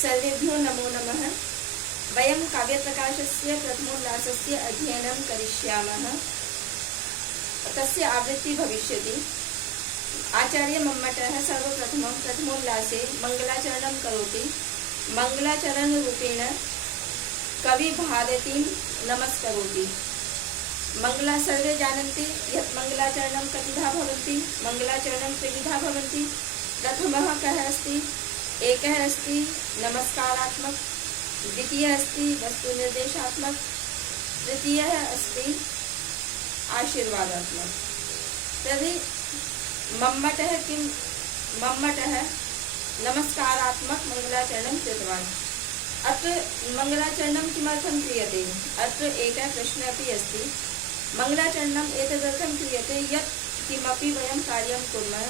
सर्वेभ्यो नमो नमः। वयं काव्यप्रकाशस्य प्रथमोल्लासस्य अध्ययनं करिष्यामः। तस्य आवृत्ति भविष्यति। आचार्य मम्मटः सर्वप्रथमं प्रथमोल्लासे मङ्गलाचरणं करोति। मङ्गलाचरणरूपेण कवि भारतीं नमस्करोति। मङ्गला सर्वे जानन्ति यत् मङ्गलाचरणं कतिधा भवन्ति। मङ्गलाचरणं त्रिविधा भवन्ति। प्रथमः कः अस्ति? एकः अस्ति नमस्कारात्मक, द्वितीयः अस्ति वस्तुनिर्देशात्मक, तृतीयः अस्ति आशीर्वादात्मक। तर्हि मम्मटः नमस्कारात्मक मङ्गलाचरणं कृतवान्। अत्र मङ्गलाचरणं किमर्थं क्रियते? अत्र एकः प्रश्नः अपि अस्ति। मङ्गलाचरणम् एतदर्थं क्रियते यत् किमपि वयं कार्यं कुर्मः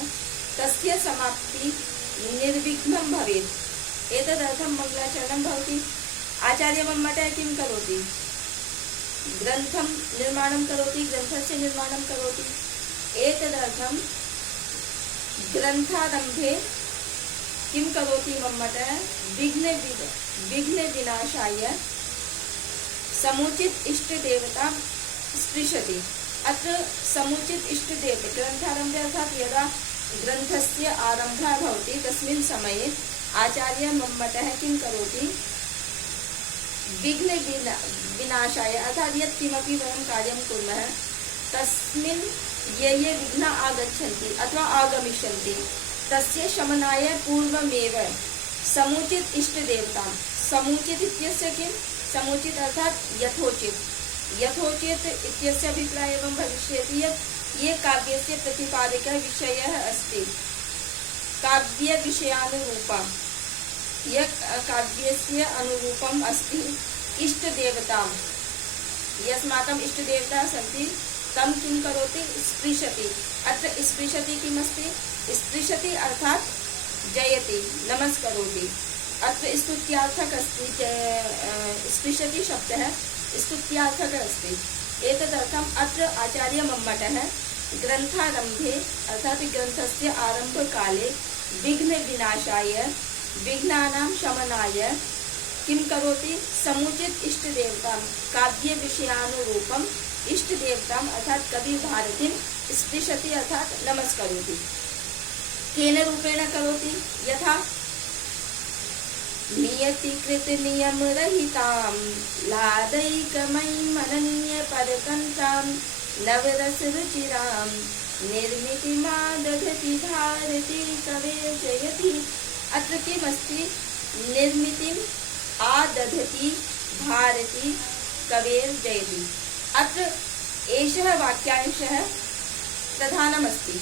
तस्य समाप्ति निर्विघ्नं भवेत्। एतदर्थं मङ्गलाचरणं भवति। आचार्य मम्मटः किं करोति? ग्रन्थं निर्माणं करोति, ग्रन्थस्य निर्माणं करोति। एतदर्थं ग्रन्थारम्भे किं करोति मम्मटः? विघ्न विनाशाय समुचित इष्ट देवता स्पृशति। अत्र समुचित इष्ट देवता ग्रन्थारम्भे अर्थात् यदा ग्रन्थस्य आरम्भः भवति तस्मिन् समये आचार्य मम्मटः किं करोति? विघ्न विनाशाय अर्थात् यत् किमपि वयं कार्यं कुर्मः तस्मिन् ये विघ्न आगच्छन्ति अथवा आगमिष्यन्ति तस्य शमनाय पूर्वमेव समुचित इष्ट देवतां। समुचित इत्यस्य किं? समुचित अर्थात् यथोचित। यथोचित इत्यस्य अभिप्रायः एवं भविष्यति यत् ये काव्यस्य प्रतिपादकः विषयः अस्ति, काव्यविषयानुरूपं यत् काव्यस्य अनुरूपम् अस्ति इष्टदेवतां, यस्माकम् इष्टदेवताः सन्ति तं किं करोति? स्पृशति। अत्र स्पृशति किमस्ति? स्पृशति अर्थात् जयति, नमस्करोति। अत्र स्तुत्यार्थक अस्ति। स्पृशति शब्दः स्तुत्यार्थक अस्ति। एतदर्थम् अत्र आचार्य मम्मटः ग्रन्थारम्भे अर्थात् ग्रन्थस्य आरम्भकाले विघ्न विनाशाय, विघ्नानां शमनाय किं करोति? समुचित इष्ट देवतां, काव्य विषयानुरूपम् इष्ट देवतां अर्थात् कवि भारतीं स्पृशति अर्थात् नमस्करोति। केन रूपेण करोति? यथा नियतिकृत नियम रहितां लादैकमयीं अनन्य परतन्त्रां नवरस रुचिरां निर्मितिमादधति भारती कवेर् जयति। अत्र किमस्ति? निर्मितिम् आदधति भारती कवेर् जयति। अत्र एषः वाक्यांशः प्रधानमस्ति।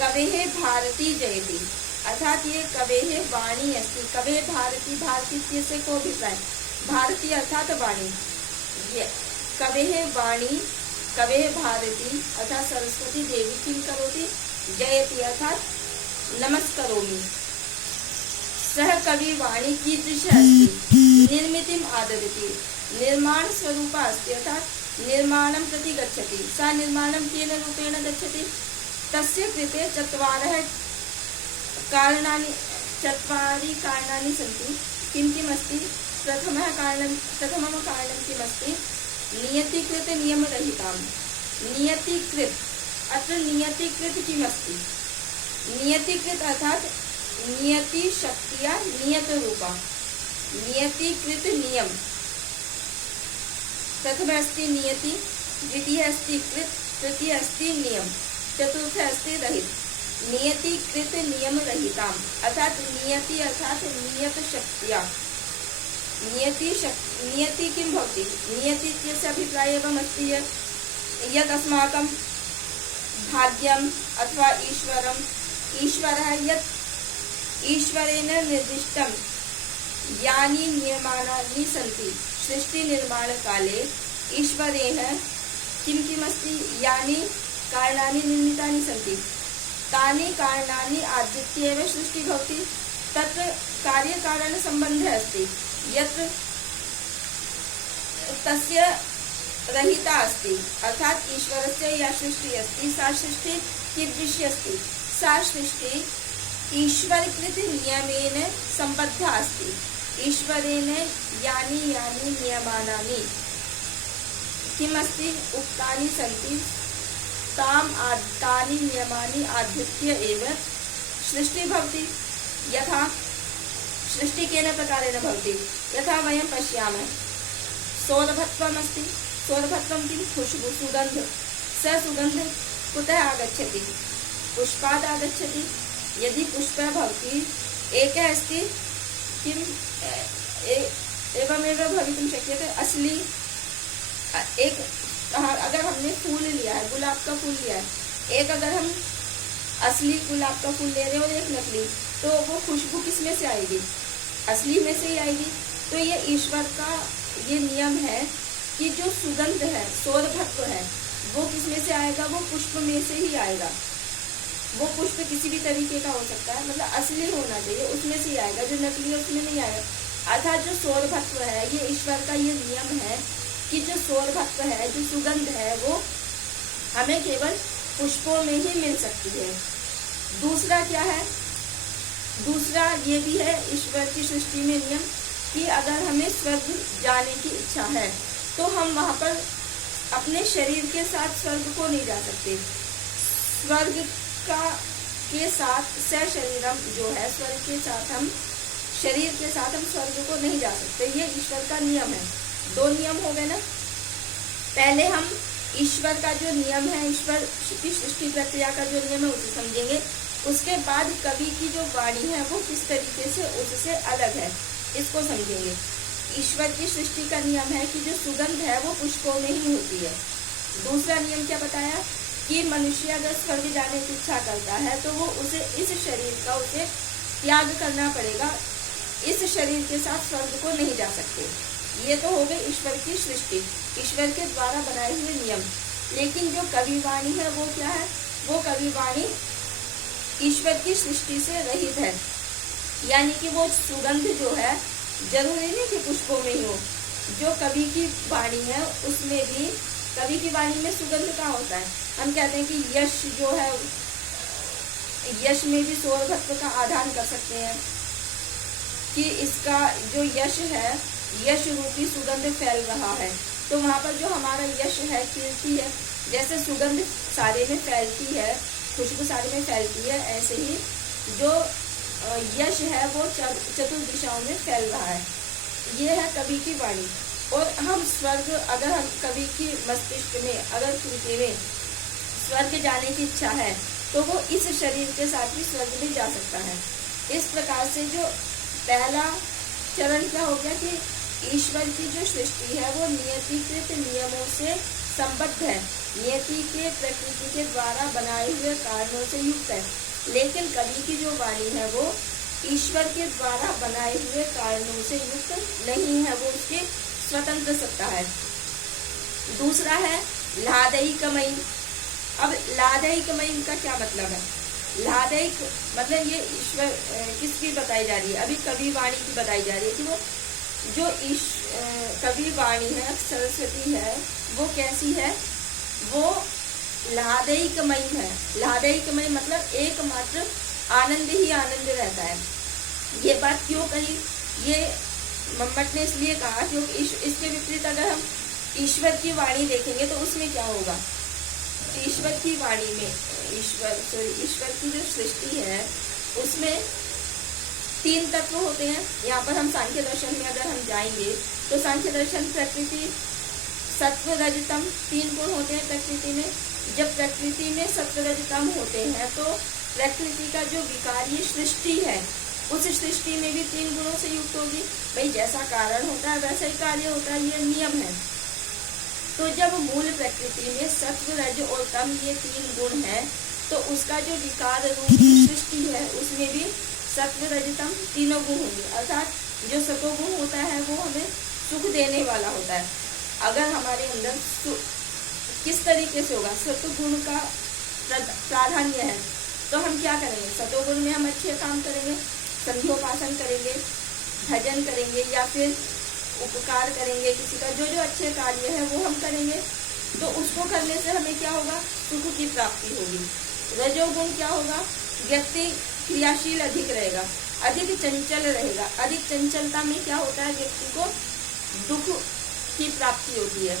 कवेः भारती जयति अर्थात ये कवेः वाणी अस्ति। कवेः भारती, भारती इत्यस्य को अभिप्राय? भारती अर्थात वाणी। कवेः वाणी, कवेः भारती अर्थात सरस्वती देवी किं करोति? जयति अर्थात नमस्करोमि। सः कवि वाणी कीदृश अस्ति? निर्मितिम् आददति, निर्माण स्वरूपा अस्ति अर्थात निर्माणं प्रति गच्छति। सा निर्माणं केन रूपेण गच्छति? तस्य कृते चत्वारि कारणानि सन्ति। किं किम् अस्ति? प्रथमं कारणं किमस्ति? नियतिकृत नियमरहितां। नियतिकृत, अत्र नियतिकृत किमस्ति? नियतिकृत अर्थात नियति शक्तिया नियत रूपा। नियतिकृत नियम, प्रथम अस्ति नियति, द्वितीय अस्ति कृत, तृतीय अस्ति नियम, चतुर्थ अस्ति रहित। नियतिकृत नियम रहिताम अर्थात नियति अर्थात नियत शक्तिया, नियति किं भवति? नियति इत्यस्य अभिप्राय एवम् अस्ति यत् अस्माकं भाग्यम् अथवा ईश्वरः यत् ईश्वरेण निर्दिष्टं यानि नियमानि सन्ति सृष्टिनिर्माणकाले ईश्वरेण किम् अस्ति? यानि कारणानि निर्मितानि सन्ति तानि कारणानि आधृत्य एव सृष्टिः भवति। तत्र कार्यकारणसम्बन्धः अस्ति यत्र तस्य रहिता अस्ति, अर्थात ईश्वरस्य या सृष्टिः अस्ति सा सृष्टिः कीदृशी अस्ति? सा सृष्टिः ईश्वरकृत नियमेन सम्बद्धा अस्ति। ईश्वरेण यानि यानि नियमानानि किम् अस्ति? उक्तानि सन्ति तानि नियमानि आधृत्य एव सृष्टिः भवति। यथा सृष्टि केन प्रकारेण भवति? यथा वयं पश्यामः सौरभत्वम् अस्ति। सौरभत्वं किं? खुशबू, सुगन्ध। स सुगन्ध कुतः आगच्छति? पुष्पात् आगच्छति। यदि पुष्पः भवति एकः अस्ति किम् एवमेव भवितुं शक्यते। असली एक अगर हमने फूल लिया है, गुलाब का फूल लिया है, एक अगर हम असली गुलाब का फूल ले रहे हैं और एक नकली, तो वो खुशबू किस में से आएगी? असली में से ही आएगी। तो ये ईश्वर का ये नियम है कि जो सुगंध है, सौरभत्व है, वो किस में से आएगा? वो पुष्प में से ही आएगा। वो पुष्प किसी भी तरीके का हो सकता है, मतलब असली होना चाहिए, उसमें से ही आएगा। जो नकली है उसमें नहीं आएगा। अर्थात जो सौरभत्व है, ये ईश्वर का ये नियम है कि जो सौरभत्व है, जो सुगंध है, वो हमें केवल पुष्पों में ही मिल सकती है। दूसरा क्या है? दूसरा ये भी है ईश्वर की सृष्टि में नियम कि अगर हमें स्वर्ग जाने की इच्छा है तो हम वहां पर अपने शरीर के साथ स्वर्ग को नहीं जा सकते। स्वर्ग के साथ शरीरम जो है, स्वर्ग के साथ हम शरीर के साथ हम स्वर्ग को नहीं जा सकते। ये ईश्वर का नियम है। दो नियम हो गए ना। पहले हम ईश्वर का जो नियम है, ईश्वर की सृष्टि प्रक्रिया का जो नियम है उसे समझेंगे। उसके बाद कवि की जो वाणी है वो किस तरीके से उससे अलग है, इसको समझेंगे। ईश्वर की सृष्टि का नियम है कि जो सुगंध है वो पुष्पों में ही होती है। दूसरा नियम क्या बताया कि मनुष्य अगर स्वर्ग जाने की इच्छा करता है तो वो उसे इस शरीर का उसे त्याग करना पड़ेगा। इस शरीर के साथ स्वर्ग को नहीं जा सकते। ये तो हो गई ईश्वर की सृष्टि, ईश्वर के द्वारा बनाए हुए नियम। लेकिन जो कवि वाणी है वो क्या है? वो कवि वाणी ईश्वर की सृष्टि से रहित है। यानी कि वो सुगंध जो है जरूरी नहीं कि पुष्पों में ही हो। जो कवि की वाणी है उसमें भी, कवि की वाणी में सुगंध का होता है। हम कहते हैं कि यश जो है, यश में भी सौरभत्व का आधान कर सकते हैं कि इसका जो यश है, यश रूपी सुगंध फैल रहा है। तो वहाँ पर जो हमारा यश है, कीर्ति है, जैसे सुगंध सारे में फैलती है, खुशबू सारे में फैलती है, ऐसे ही जो यश है वो चतुर्दिशाओं में फैल रहा है। ये है कवि की वाणी। और हम स्वर्ग, अगर हम कवि की मस्तिष्क में, अगर कृति में स्वर्ग जाने की इच्छा है तो वो इस शरीर के साथ भी स्वर्ग में जा सकता है। इस प्रकार से जो पहला चरण क्या हो गया कि ईश्वर की जो सृष्टि है वो नियतिकृत नियमों से संबद्ध है, नियति के प्रकृति के द्वारा बनाए हुए कारणों से युक्त है। लेकिन कवि की जो वाणी है वो ईश्वर के द्वारा बनाए हुए कारणों से युक्त नहीं है, वो उसकी स्वतंत्र सत्ता है। दूसरा है लादैकमयी। अब लादैकमयी का क्या मतलब है? लादैक मतलब ये ईश्वर किसकी बताई जा रही है? अभी कवि वाणी की बताई जा रही है कि वो जो कवि वाणी है, सरस्वती है, वो कैसी है? वो लादैकमयी है। लादैकमयी मतलब एकमात्र आनंद ही आनंद रहता है। ये बात क्यों कही? ये मम्मट ने इसलिए कहा क्योंकि इसके विपरीत अगर हम ईश्वर की वाणी देखेंगे तो उसमें क्या होगा? ईश्वर की वाणी में, ईश्वर की जो सृष्टि है उसमें तीन तत्व होते हैं। यहाँ पर हम सांख्य दर्शन में अगर हम जाएंगे तो सांख्य दर्शन प्रकृति, सत्व, रजतम, तीन गुण होते हैं प्रकृति में। जब प्रकृति में सत्व, रजतम होते हैं तो प्रकृति का जो विकारी सृष्टि है उस सृष्टि में भी 3 गुणों से युक्त होगी। भाई जैसा कारण होता है वैसा ही कार्य होता है, ये नियम है। तो जब मूल प्रकृति में सत्व, रज और तम ये 3 गुण हैं, तो उसका जो विकार रूपी सृष्टि है उसमें भी सत्व, रज, तम तीनों गुण होंगे। अर्थात जो सतोगुण होता है वो हमें सुख देने वाला होता है। अगर हमारे अंदर किस तरीके से होगा, सतोगुण का प्राधान्य है, तो हम क्या करेंगे, सतोगुण में हम अच्छे काम करेंगे, संध्योपासन करेंगे, भजन करेंगे, या फिर उपकार करेंगे किसी का, जो जो अच्छे कार्य है वो हम करेंगे। तो उसको करने से हमें क्या होगा, सुख की प्राप्ति होगी। रजोगुण क्या होगा, व्यक्ति क्रियाशील अधिक रहेगा, अधिक चंचल रहेगा। अधिक चंचलता में क्या होता है, व्यक्ति को दुख की प्राप्ति होती है।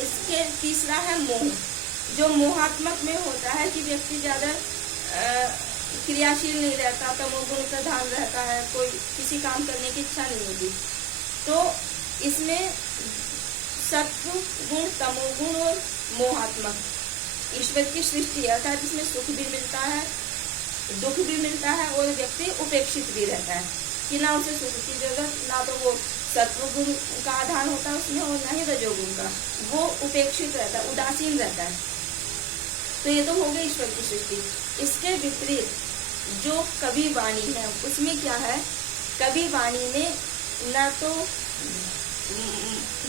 इसके तीसरा है मोह, जो मोहात्मक में होता है कि व्यक्ति ज्यादा क्रियाशील नहीं रहता, तमोगुण प्रधान रहता है, कोई किसी काम करने की इच्छा नहीं होती। तो इसमें सत्व गुण, तमोगुण और मोहात्मक ईश्वर की सृष्टि है, अर्थात इसमें सुख भी मिलता है, दुख भी मिलता है, और व्यक्ति उपेक्षित भी रहता है कि ना उसे सुख की जरूरत, ना तो वो सत्व गुण का आधार होता है उसमें, और ना ही रजोगुण का, वो उपेक्षित रहता है, उदासीन रहता है। तो ये तो हो गई ईश्वर की सृष्टि। इसके विपरीत जो कवि वाणी है उसमें क्या है, कवि वाणी में न तो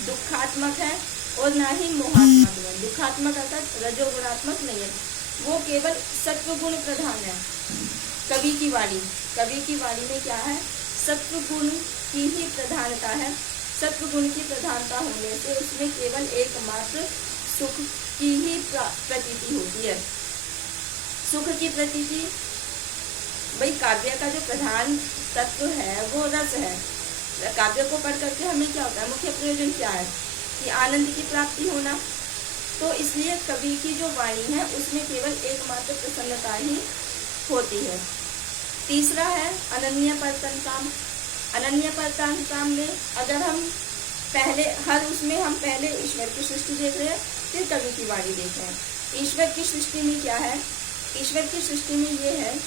दुखात्मक है और ना ही मोहात्मक है। दुखात्मक अर्थात रजोगुणात्मक नहीं है, वो केवल सत्वगुण प्रधान है। कवि की वाणी, कवि की वाणी में क्या है, सत्वगुण की ही प्रधानता है। सत्वगुण की प्रधानता होने से उसमें केवल एकमात्र सुख की ही प्रतीति होती है। सुख की प्रतीति, भाई काव्य का जो प्रधान तत्व है वो रस है। काव्य को पढ़ करके हमें क्या होता है, मुख्य प्रयोजन क्या है कि आनंद की प्राप्ति होना। तो इसलिए कवि की जो वाणी है उसमें केवल एकमात्र प्रसन्नता ही होती है। तीसरा है अनन्य परतंत्राम। अनन्य परतंत्राम में अगर हम पहले हम पहले ईश्वर की सृष्टि देख रहे हैं, फिर कवि की वाणी देख रहे हैं। ईश्वर की सृष्टि में क्या है, ईश्वर की सृष्टि में ये है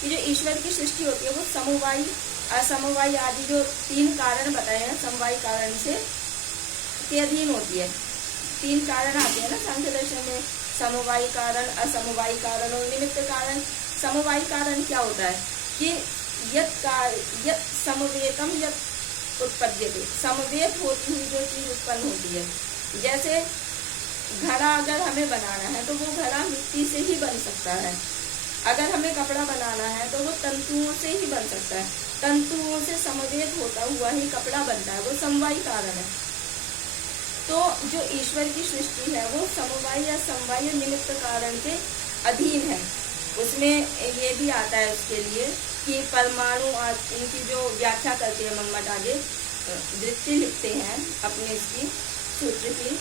कि जो ईश्वर की सृष्टि होती है वो समवायी, असमवायी आदि जो 3 कारण बताए हैं, समवायी कारण से के अधीन होती है। 3 कारण आते हैं ना सांख्य दर्शन में, समवायी कारण, असमवायी कारण और निमित्त कारण। समवायी कारण क्या होता है कि यत् समवेतम यत् उत्पद्यते, समवेत होती हुई जो चीज उत्पन्न होती है। जैसे घड़ा अगर हमें बनाना है तो वो घड़ा मिट्टी से ही बन सकता है। अगर हमें कपड़ा बनाना है तो वो तंतुओं से ही बन सकता है। तंतुओं से समवेत होता हुआ ही कपड़ा बनता है, वो समवायी कारण है। तो जो ईश्वर की सृष्टि है वो समवायी या समवायी निमित्त कारण के अधीन है। उसमें ये भी आता है उसके लिए कि परमाणु, इनकी जो व्याख्या करते हैं मम्मट आगे वृत्ति लिखते हैं अपने इसकी सूत्र की,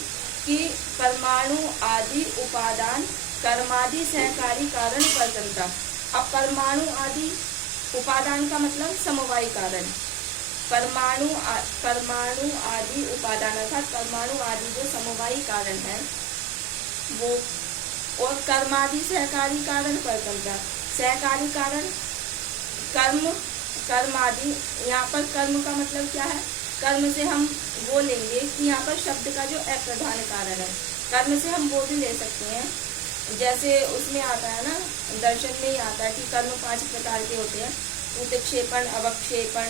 कि परमाणु आदि उपादान कर्मादि सहकारी कारण परतंत्रता। अब परमाणु आदि उपादान का मतलब समवायी कारण, परमाणु आदि उपादान अर्थात परमाणु आदि जो समवायी कारण है वो, और कर्मादि सहकारी कारण परतंत्रता। सहकारी कारण कर्म आदि, यहाँ पर कर्म का मतलब क्या है, कर्म से हम वो लेंगे कि यहाँ पर शब्द का जो अप्रधान कारण है, कर्म से हम वो भी ले सकते हैं। जैसे उसमें आता है ना, दर्शन में ही आता है कि कर्म 5 प्रकार के होते हैं, उत्क्षेपण, अवक्षेपण,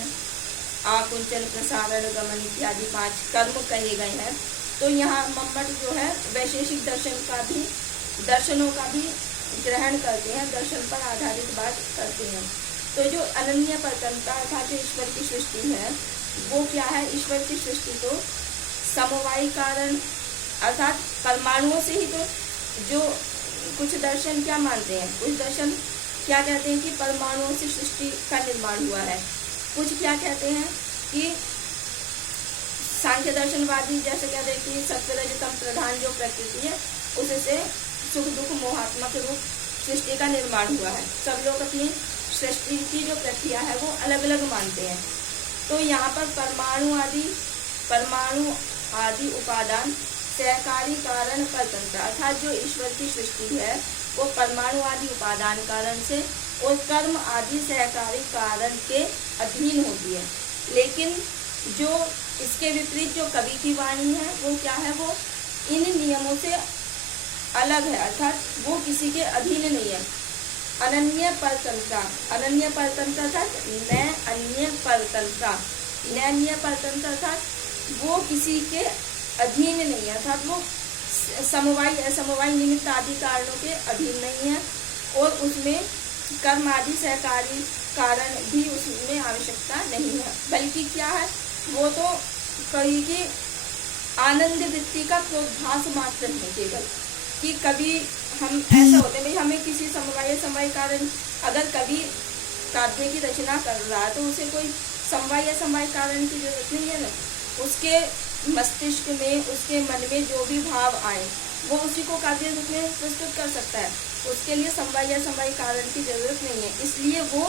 आकुंचन, प्रसारण, गमन इत्यादि 5 कर्म कहे गए हैं। तो यहाँ मम्मट जो है वैशेषिक दर्शनों का भी ग्रहण करते हैं, दर्शन पर आधारित बात करते हैं। तो जो अनन्य परतंत्रता अर्थात जो ईश्वर की सृष्टि है वो क्या है, ईश्वर की सृष्टि तो समवायी कारण अर्थात परमाणुओं से ही, तो जो कुछ दर्शन क्या मानते हैं, कुछ दर्शन क्या कहते हैं कि परमाणुओं से सृष्टि का निर्माण हुआ है। कुछ क्या कहते हैं कि सांख्य दर्शनवादी जैसे कहते हैं कि सत्वरजतम प्रधान जो प्रकृति है उससे सुख दुख मोहात्मक रूप सृष्टि का निर्माण हुआ है। सब लोग अपनी सृष्टि की जो प्रक्रिया है वो अलग अलग मानते हैं। तो यहाँ पर परमाणु आदि उपादान सहकारी कारण परतंत्र अर्थात जो ईश्वर की सृष्टि है वो परमाणु आदि उपादान कारण से और कर्म आदि सहकारी कारण के अधीन होती है। लेकिन जो इसके विपरीत जो कवि की वाणी है वो क्या है, वो इन नियमों से अलग है, अर्थात वो किसी के अधीन नहीं है। अनन्य परतंत्रता, अनन्य परतंत्रता अर्थात न अन्य परतंत्रता, न अन्य परतंत्रता अर्थात वो किसी के अधीन नहीं है, अर्थात वो समवाय असमवाय निमित्त आदि कारणों के अधीन नहीं है, और उसमें कर्म आदि सहकारी कारण भी उसमें आवश्यकता नहीं है, बल्कि क्या है, वो तो कवि की आनंद वृत्ति का प्रोद्भास मात्र है केवल। कि कभी हम ऐसा होते हैं भाई, हमें किसी समवाय समवाय कारण, अगर कवि काव्य की रचना कर रहा है तो उसे कोई समवाय समवाय कारण की जरूरत नहीं है ना। उसके मस्तिष्क में, उसके मन में जो भी भाव आए वो उसी को काव्य रूप में प्रस्तुत कर सकता है, उसके लिए समवाय समवाय कारण की जरूरत नहीं है। इसलिए वो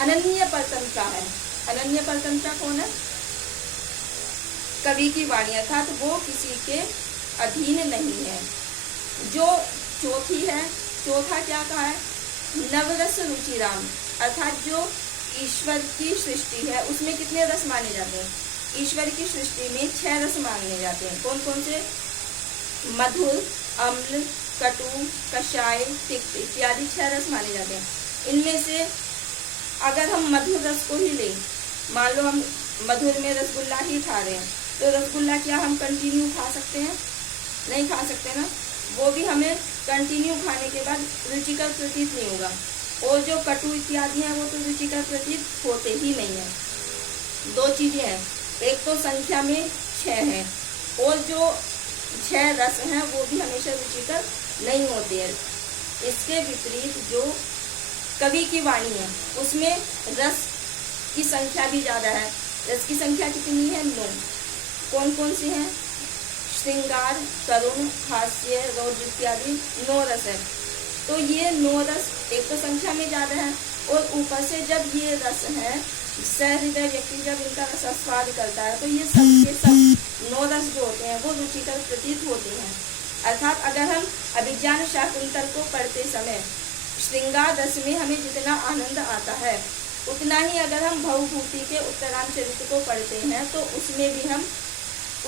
अनन्य परतंत्रता है। अनन्य परतंत्रता कौन है? कवि की वाणी, अर्थात वो किसी के अधीन नहीं है। जो चौथी है, चौथा क्या कहा है, नवरस रुचिराम, अर्थात जो ईश्वर की सृष्टि है उसमें कितने रस माने जाते हैं? ईश्वर की सृष्टि में 6 रस माने जाते हैं। कौन कौन से? मधुर, अम्ल, कटु, कषाय, तिक्त इत्यादि 6 रस माने जाते हैं। इनमें से अगर हम मधुर रस को ही लें, मान लो हम मधुर में रसगुल्ला ही खा रहे हैं, तो रसगुल्ला क्या हम कंटिन्यू खा सकते हैं? नहीं खा सकते ना। वो भी हमें कंटिन्यू खाने के बाद रुचिकर प्रतीत नहीं होगा। और जो कटु इत्यादि हैं वो तो रुचिकर प्रतीत होते ही नहीं है। 2 चीजें हैं, एक तो संख्या में 6 है, और जो 6 रस हैं वो भी हमेशा रुचिकर नहीं होते हैं। इसके विपरीत जो कवि की वाणी है उसमें रस की संख्या भी ज्यादा है। रस की संख्या कितनी है? 9। कौन कौन सी है? श्रृंगार, करुण, हास्य, रौद्र इत्यादि 9 रस है। तो ये 9 रस एक तो संख्या में ज्यादा है, और ऊपर से जब ये रस है, सहृदय व्यक्ति जब इनका रसास्वाद करता है तो ये सब के सब 9 रस जो होते हैं वो रुचिकर प्रतीत होते हैं। अर्थात अगर हम अभिज्ञान शाकुंतल को पढ़ते समय श्रृंगार रस में हमें जितना आनंद आता है, उतना ही अगर हम भवभूति के उत्तरांचरित को पढ़ते हैं तो उसमें भी हम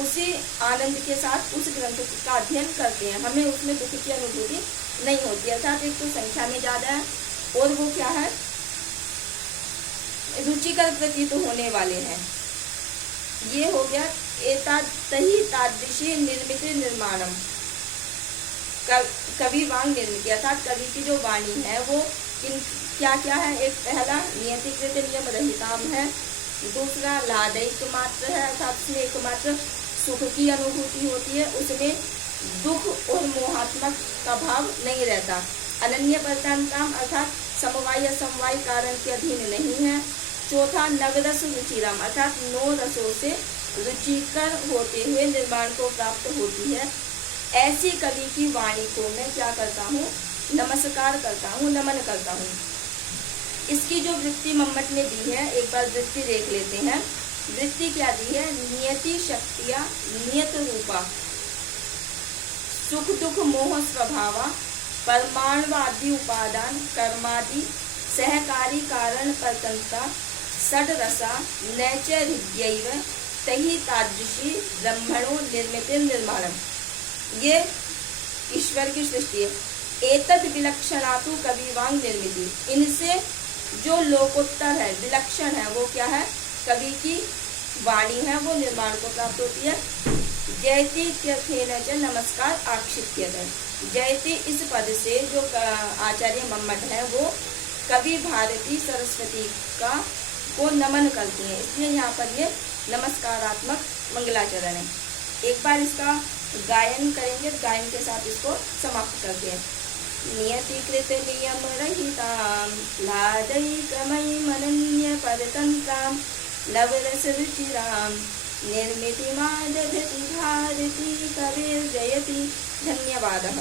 उसी आनंद के साथ उस ग्रंथ का अध्ययन करते हैं, हमें उसमें दुख की अनुभूति नहीं होती। अर्थात एक तो संख्या में ज्यादा है, और वो क्या है, रुचिकर प्रतीत होने वाले हैं। ये हो गया एतादृशी तादृशी निर्मित निर्माणम, कवि वांग निर्मित, अर्थात कवि की जो वाणी है वो क्या क्या है? एक पहला नियतिकृत नियम रहिताम है, दूसरा लादैक मात्र है, अर्थात उसमें एकमात्र सुख की अनुभूति होती है, उसमें दुख और मोहात्मक का भाव नहीं रहता। अनन्य परतंत्रता अर्थात समवाय समवाय कारण के अधीन नहीं है। चौथा नवरस रुचिराम, अर्थात 9 रसों से रुचिकर होते हुए निर्माण को प्राप्त होती है। ऐसी कवि की वाणी को मैं क्या करता हूँ? नमस्कार करता हूँ, नमन करता हूँ। इसकी जो वृत्ति मम्मट ने दी है, एक बार वृत्ति देख लेते हैं। वृत्ति क्या दी है? नियति शक्तिया नियत रूपा, सुख दुख मोह स्वभावा, परमाणुवादि उपादान कर्मादि सहकारी कारण परतंत्रता, षड रसा नैच हृदयैव तहि तादृशी ब्रह्मणो निर्मित निर्माणम। ये ईश्वर की सृष्टि है। एतद विलक्षणातु कविवांग निर्मिति, इनसे जो लोकोत्तर है, विलक्षण है, वो क्या है? कवि की वाणी है, वो निर्माण को प्राप्त होती है। जयति इत्यर्थेन च नमस्कार आक्षिप्यते, जयति इस पद से जो आचार्य मम्मट है वो कवि भारती सरस्वती का को नमन करती हैं, इसलिए यहाँ पर ये नमस्कारात्मक मंगलाचरण है। एक बार इसका गायन करेंगे, गायन के साथ इसको समाप्त करते हैं। नियतिकृत नियम रहिताम लादैकमयी मनन्य परतंत्राम नवरस रुचिराम निर्मिति मादधति भारती कविर्जयति। धन्यवादः।